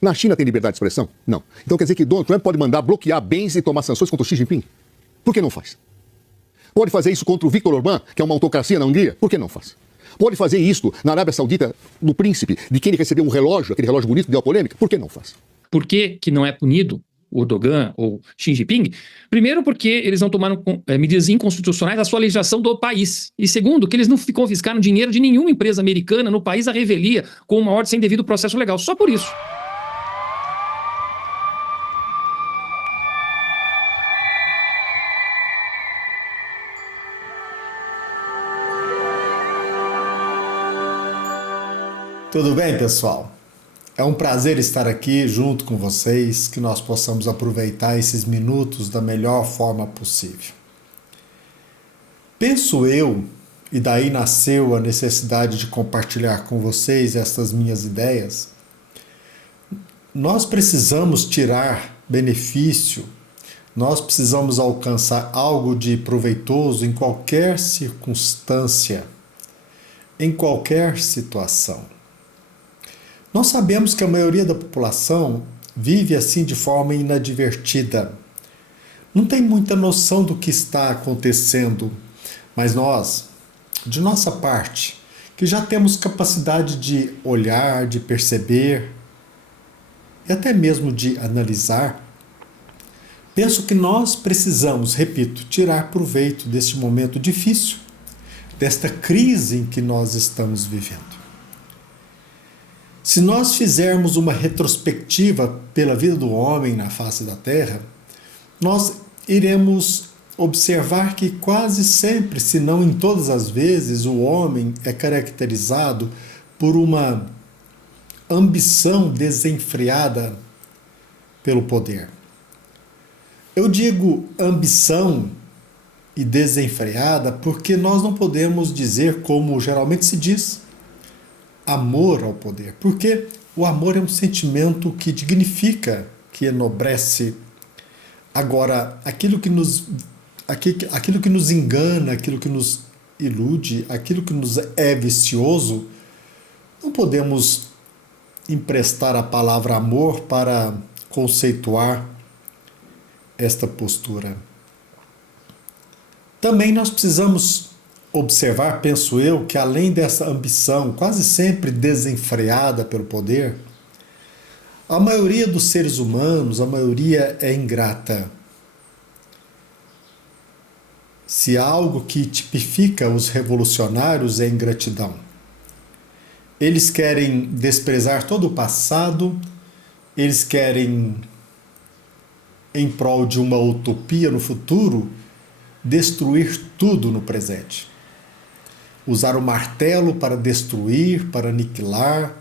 Na China tem liberdade de expressão? Não. Então quer dizer que Donald Trump pode mandar bloquear bens e tomar sanções contra o Xi Jinping? Por que não faz? Pode fazer isso contra o Viktor Orbán, que é uma autocracia na Hungria? Por que não faz? Pode fazer isso na Arábia Saudita, do príncipe, de quem ele recebeu um relógio, aquele relógio bonito que deu a polêmica? Por que não faz? Por que não é punido o Erdogan ou Xi Jinping? Primeiro, porque eles não tomaram medidas inconstitucionais da sua legislação do país. E segundo, que eles não confiscaram dinheiro de nenhuma empresa americana no país à revelia com uma ordem sem devido processo legal. Só por isso. Tudo bem, pessoal? É um prazer estar aqui junto com vocês, que nós possamos aproveitar esses minutos da melhor forma possível. Penso eu, e daí nasceu a necessidade de compartilhar com vocês estas minhas ideias, nós precisamos tirar benefício, nós precisamos alcançar algo de proveitoso em qualquer circunstância, em qualquer situação. Nós sabemos que a maioria da população vive assim de forma inadvertida. Não tem muita noção do que está acontecendo, mas nós, de nossa parte, que já temos capacidade de olhar, de perceber e até mesmo de analisar, penso que nós precisamos, repito, tirar proveito deste momento difícil, desta crise em que nós estamos vivendo. Se nós fizermos uma retrospectiva pela vida do homem na face da Terra, nós iremos observar que quase sempre, se não em todas as vezes, o homem é caracterizado por uma ambição desenfreada pelo poder. Eu digo ambição e desenfreada porque nós não podemos dizer, como geralmente se diz, amor ao poder, porque o amor é um sentimento que dignifica, que enobrece. Agora, aquilo que nos engana, aquilo que nos ilude, aquilo que nos é vicioso, não podemos emprestar a palavra amor para conceituar esta postura. Também nós precisamos observar, penso eu, que além dessa ambição quase sempre desenfreada pelo poder, a maioria dos seres humanos, a maioria é ingrata. Se há algo que tipifica os revolucionários é ingratidão. Eles querem desprezar todo o passado, eles querem, em prol de uma utopia no futuro, destruir tudo no presente. Usar o martelo para destruir, para aniquilar,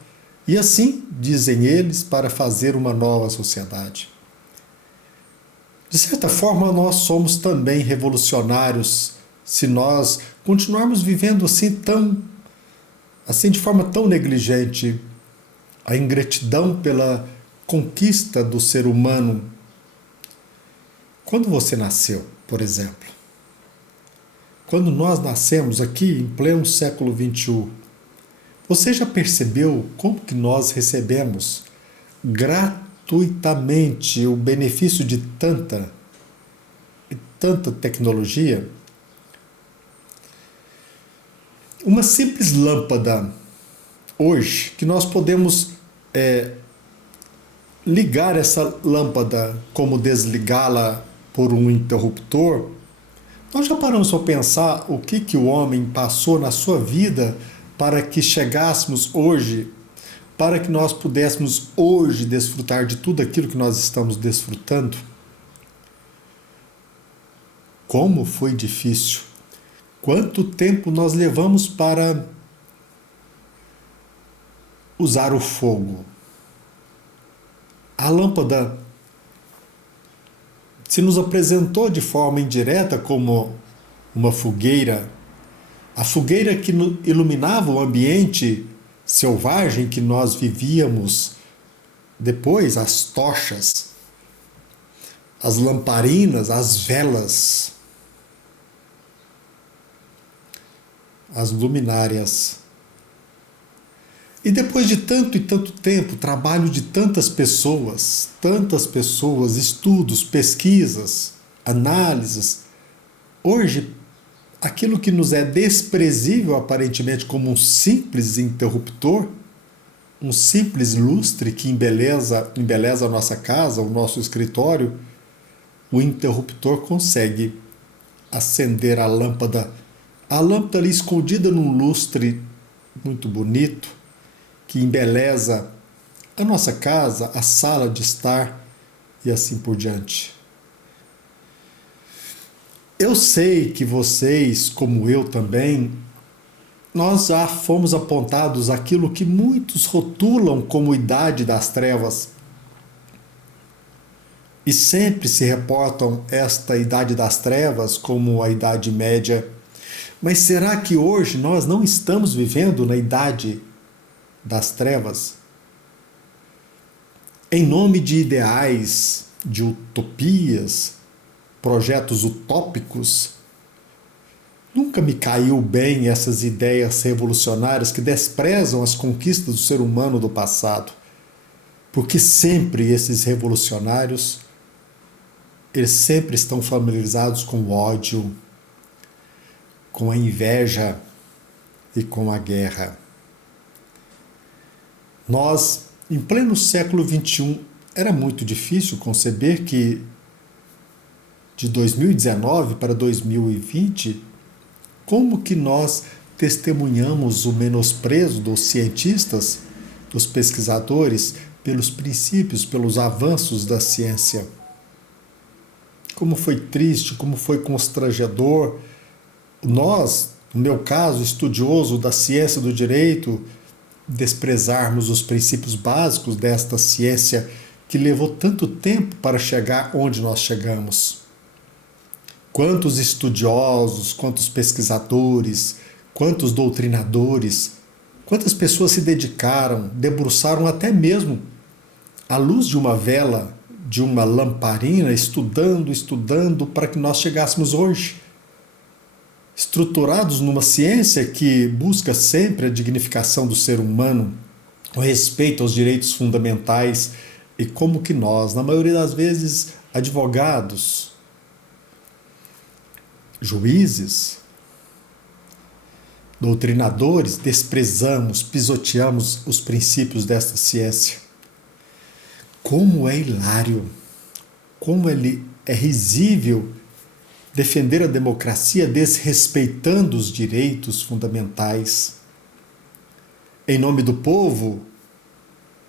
e assim, dizem eles, para fazer uma nova sociedade. De certa forma, nós somos também revolucionários se nós continuarmos vivendo assim de forma tão negligente, a ingratidão pela conquista do ser humano. Quando você nasceu, por exemplo, quando nós nascemos aqui em pleno século XXI, você já percebeu como que nós recebemos gratuitamente o benefício de tanta tecnologia? Uma simples lâmpada hoje, que nós podemos ligar essa lâmpada como desligá-la por um interruptor. Nós já paramos para pensar o que o homem passou na sua vida para que chegássemos hoje, para que nós pudéssemos hoje desfrutar de tudo aquilo que nós estamos desfrutando? Como foi difícil! Quanto tempo nós levamos para usar o fogo? A lâmpada se nos apresentou de forma indireta como uma fogueira, a fogueira que iluminava o ambiente selvagem que nós vivíamos. Depois, as tochas, as lamparinas, as velas, as luminárias. E depois de tanto e tanto tempo, trabalho de tantas pessoas, estudos, pesquisas, análises, hoje aquilo que nos é desprezível aparentemente como um simples interruptor, um simples lustre que embeleza a nossa casa, o nosso escritório, o interruptor consegue acender a lâmpada ali escondida num lustre muito bonito, que embeleza a nossa casa, a sala de estar e assim por diante. Eu sei que vocês, como eu também, nós já fomos apontados aquilo que muitos rotulam como idade das trevas. E sempre se reportam esta idade das trevas como a Idade Média. Mas será que hoje nós não estamos vivendo na idade das trevas? Em nome de ideais, de utopias, projetos utópicos, nunca me caiu bem essas ideias revolucionárias que desprezam as conquistas do ser humano do passado. Porque sempre esses revolucionários, eles sempre estão familiarizados com o ódio, com a inveja e com a guerra. Nós, em pleno século XXI, era muito difícil conceber que de 2019 para 2020, como que nós testemunhamos o menosprezo dos cientistas, dos pesquisadores, pelos princípios, pelos avanços da ciência. Como foi triste, como foi constrangedor. Nós, no meu caso, estudioso da ciência do direito, desprezarmos os princípios básicos desta ciência que levou tanto tempo para chegar onde nós chegamos. Quantos estudiosos, quantos pesquisadores, quantos doutrinadores, quantas pessoas se dedicaram, debruçaram até mesmo à luz de uma vela, de uma lamparina, estudando para que nós chegássemos hoje, estruturados numa ciência que busca sempre a dignificação do ser humano, o respeito aos direitos fundamentais, e como que nós, na maioria das vezes, advogados, juízes, doutrinadores, desprezamos, pisoteamos os princípios desta ciência. Como é hilário, como ele é risível defender a democracia desrespeitando os direitos fundamentais. Em nome do povo,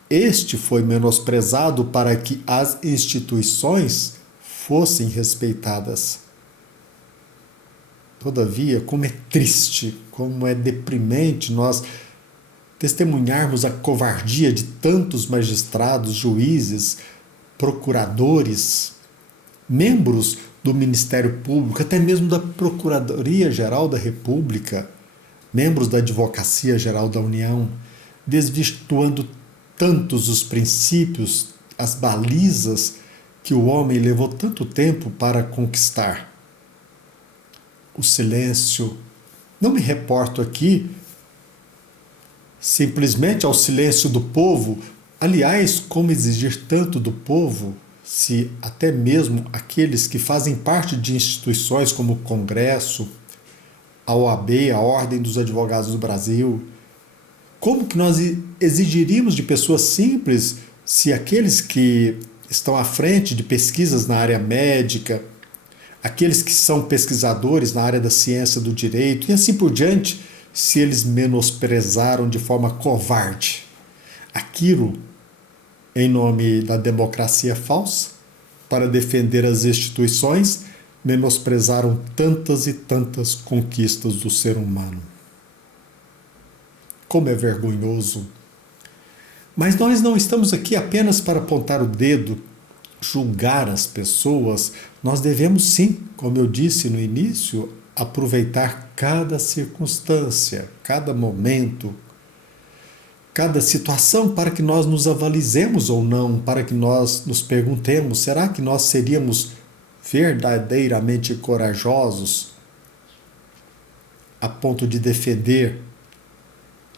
este foi menosprezado para que as instituições fossem respeitadas. Todavia, como é triste, como é deprimente nós testemunharmos a covardia de tantos magistrados, juízes, procuradores, membros do Ministério Público, até mesmo da Procuradoria-Geral da República, membros da Advocacia Geral da União, desvirtuando tantos os princípios, as balizas que o homem levou tanto tempo para conquistar. O silêncio. Não me reporto aqui simplesmente ao silêncio do povo. Aliás, como exigir tanto do povo, se até mesmo aqueles que fazem parte de instituições como o Congresso, a OAB, a Ordem dos Advogados do Brasil, como que nós exigiríamos de pessoas simples se aqueles que estão à frente de pesquisas na área médica, aqueles que são pesquisadores na área da ciência do direito e assim por diante, se eles menosprezaram de forma covarde aquilo em nome da democracia falsa, para defender as instituições, menosprezaram tantas e tantas conquistas do ser humano. Como é vergonhoso! Mas nós não estamos aqui apenas para apontar o dedo, julgar as pessoas. Nós devemos sim, como eu disse no início, aproveitar cada circunstância, cada momento, cada situação para que nós nos avalizemos ou não, para que nós nos perguntemos, será que nós seríamos verdadeiramente corajosos a ponto de defender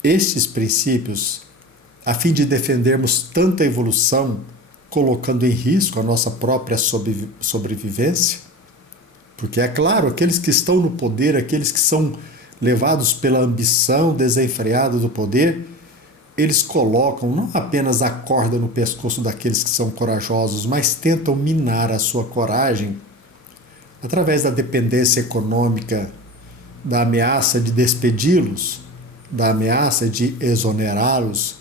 estes princípios a fim de defendermos tanta evolução, colocando em risco a nossa própria sobrevivência? Porque, é claro, aqueles que estão no poder, aqueles que são levados pela ambição desenfreada do poder, eles colocam não apenas a corda no pescoço daqueles que são corajosos, mas tentam minar a sua coragem através da dependência econômica, da ameaça de despedi-los, da ameaça de exonerá-los.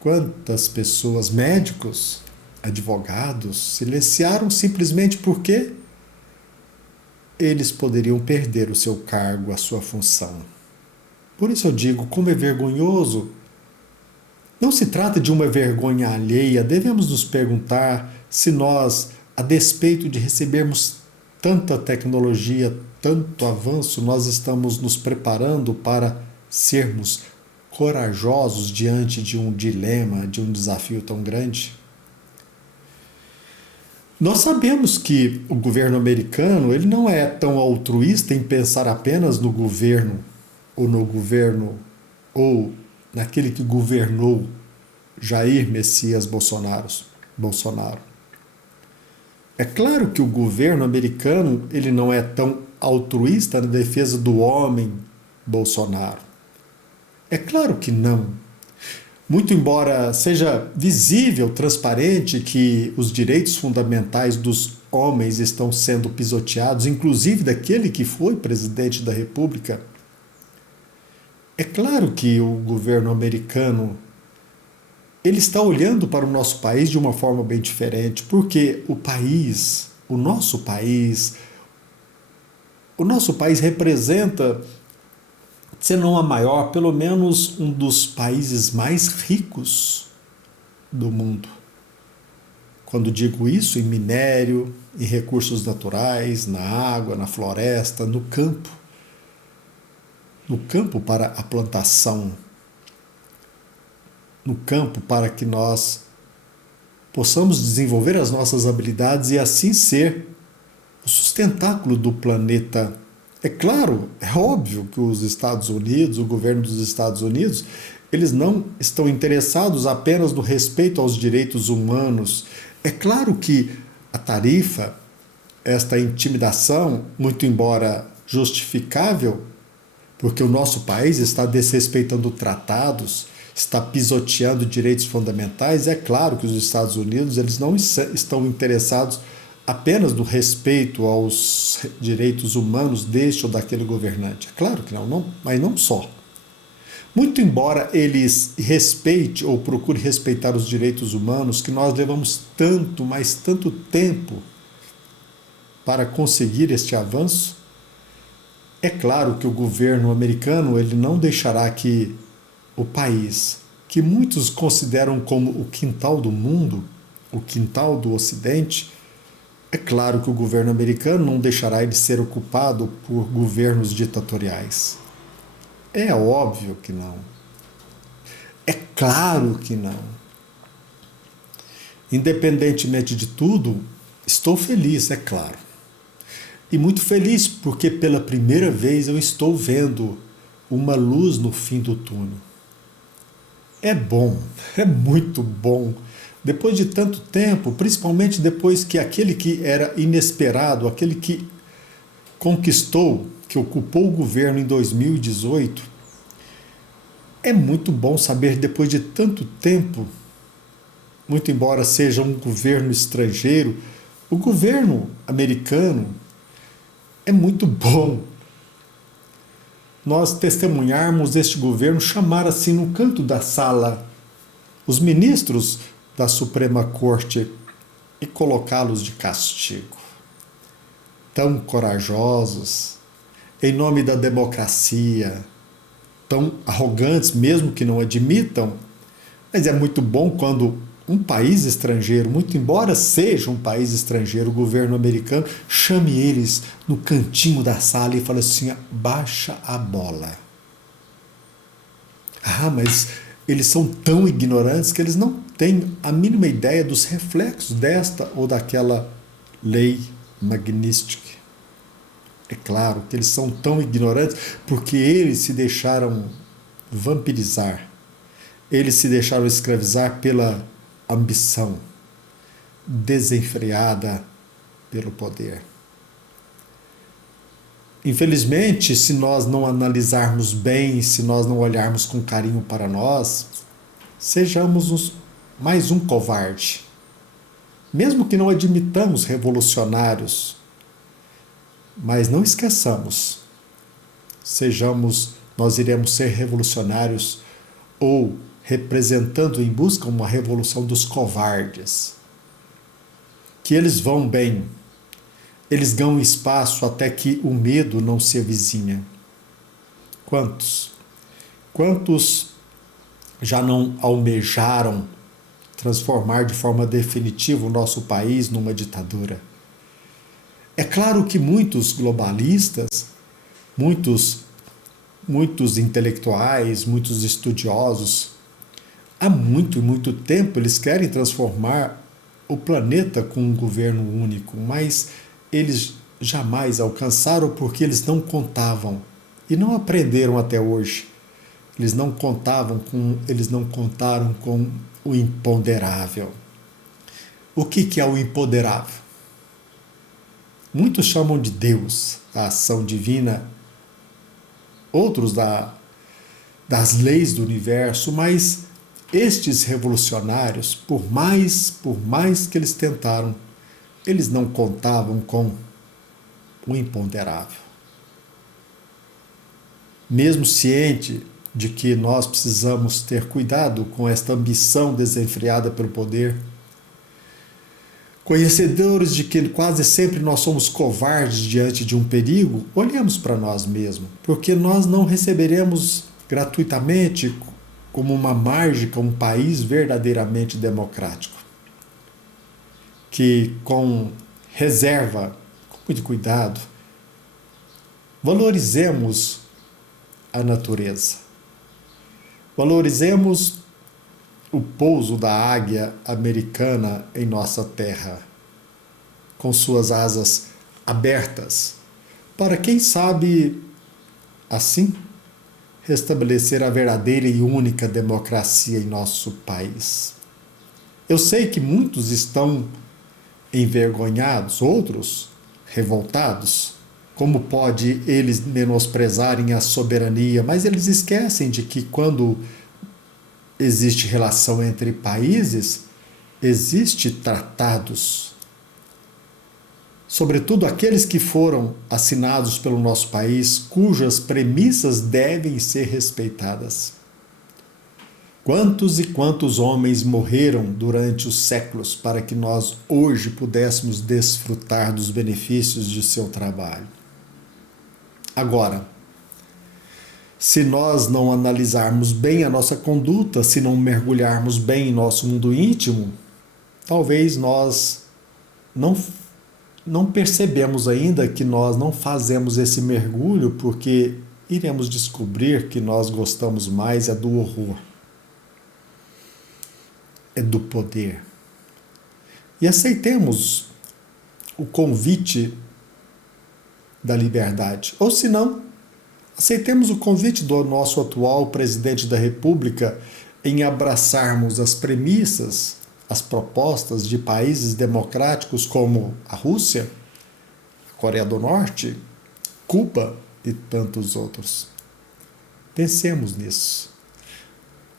Quantas pessoas, médicos, advogados, silenciaram simplesmente porque eles poderiam perder o seu cargo, a sua função. Por isso eu digo, como é vergonhoso. Não se trata de uma vergonha alheia, devemos nos perguntar se nós, a despeito de recebermos tanta tecnologia, tanto avanço, nós estamos nos preparando para sermos corajosos diante de um dilema, de um desafio tão grande. Nós sabemos que o governo americano ele não é tão altruísta em pensar apenas no governo ou naquele que governou Jair Messias Bolsonaro. É claro que o governo americano ele não é tão altruísta na defesa do homem Bolsonaro. É claro que não. Muito embora seja visível, transparente, que os direitos fundamentais dos homens estão sendo pisoteados, inclusive daquele que foi presidente da República, é claro que o governo americano ele está olhando para o nosso país de uma forma bem diferente, porque o nosso país representa, se não a maior, pelo menos um dos países mais ricos do mundo. Quando digo isso, em minério, em recursos naturais, na água, na floresta, no campo. No campo para a plantação, no campo para que nós possamos desenvolver as nossas habilidades e assim ser o sustentáculo do planeta. É claro, é óbvio que os Estados Unidos, o governo dos Estados Unidos, eles não estão interessados apenas no respeito aos direitos humanos. É claro que a tarifa, esta intimidação, muito embora justificável, porque o nosso país está desrespeitando tratados, está pisoteando direitos fundamentais, é claro que os Estados Unidos eles não estão interessados apenas no respeito aos direitos humanos deste ou daquele governante. É claro que não, mas não só. Muito embora eles respeitem ou procurem respeitar os direitos humanos, que nós levamos tanto, mas tanto tempo para conseguir este avanço, é claro que o governo americano ele não deixará que o país, que muitos consideram como o quintal do mundo, o quintal do Ocidente, é claro que o governo americano não deixará de ser ocupado por governos ditatoriais. É óbvio que não. É claro que não. Independentemente de tudo, estou feliz, é claro. E muito feliz porque pela primeira vez eu estou vendo uma luz no fim do túnel. É bom, é muito bom. Depois de tanto tempo, principalmente depois que aquele que era inesperado, aquele que conquistou, que ocupou o governo em 2018, é muito bom saber, depois de tanto tempo, muito embora seja um governo estrangeiro, o governo americano é muito bom nós testemunharmos este governo chamar assim no canto da sala os ministros da Suprema Corte e colocá-los de castigo. Tão corajosos, em nome da democracia, tão arrogantes, mesmo que não admitam, mas é muito bom quando um país estrangeiro, muito embora seja um país estrangeiro, o governo americano, chame eles no cantinho da sala e fale assim, baixa a bola. Ah, mas eles são tão ignorantes que eles não têm a mínima ideia dos reflexos desta ou daquela lei Magnitsky. É claro que eles são tão ignorantes porque eles se deixaram vampirizar. eles se deixaram escravizar pela ambição desenfreada pelo poder. Infelizmente, se nós não analisarmos bem, se nós não olharmos com carinho para nós, sejamos mais um covarde. Mesmo que não admitamos revolucionários, mas não esqueçamos, nós iremos ser revolucionários ou representando em busca uma revolução dos covardes. Que eles vão bem, eles ganham espaço até que o medo não se avizinha. Quantos já não almejaram transformar de forma definitiva o nosso país numa ditadura? É claro que muitos globalistas, muitos intelectuais, muitos estudiosos, há muito tempo eles querem transformar o planeta com um governo único, mas eles jamais alcançaram porque eles não contavam e não aprenderam até hoje. Eles não contaram com o imponderável. O que é o imponderável? Muitos chamam de Deus, a ação divina, outros das leis do universo, mas estes revolucionários, por mais que eles tentaram, eles não contavam com o imponderável. Mesmo ciente de que nós precisamos ter cuidado com esta ambição desenfreada pelo poder, conhecedores de que quase sempre nós somos covardes diante de um perigo, olhemos para nós mesmos, porque nós não receberemos gratuitamente, como uma mágica, um país verdadeiramente democrático, que com reserva, com muito cuidado, valorizemos a natureza, valorizemos o pouso da águia americana em nossa terra, com suas asas abertas, para quem sabe, assim, restabelecer a verdadeira e única democracia em nosso país. Eu sei que muitos estão envergonhados, outros revoltados. Como pode eles menosprezarem a soberania? Mas eles esquecem de que quando existe relação entre países, existe tratados. Sobretudo aqueles que foram assinados pelo nosso país, cujas premissas devem ser respeitadas. Quantos e quantos homens morreram durante os séculos para que nós hoje pudéssemos desfrutar dos benefícios de seu trabalho? Agora, se nós não analisarmos bem a nossa conduta, se não mergulharmos bem em nosso mundo íntimo, talvez nós não percebemos ainda que nós não fazemos esse mergulho porque iremos descobrir que nós gostamos mais é do horror, é do poder. E aceitemos o convite da liberdade. Ou se não, aceitemos o convite do nosso atual presidente da República em abraçarmos as premissas, as propostas de países democráticos como a Rússia, a Coreia do Norte, Cuba e tantos outros. Pensemos nisso.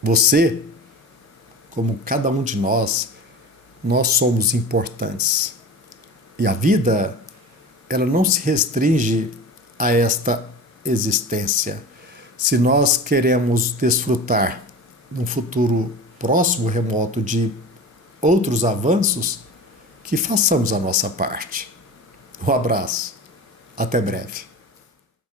Você, como cada um de nós somos importantes. E a vida, ela não se restringe a esta existência. Se nós queremos desfrutar num futuro próximo, remoto, de outros avanços, que façamos a nossa parte. Um abraço. Até breve.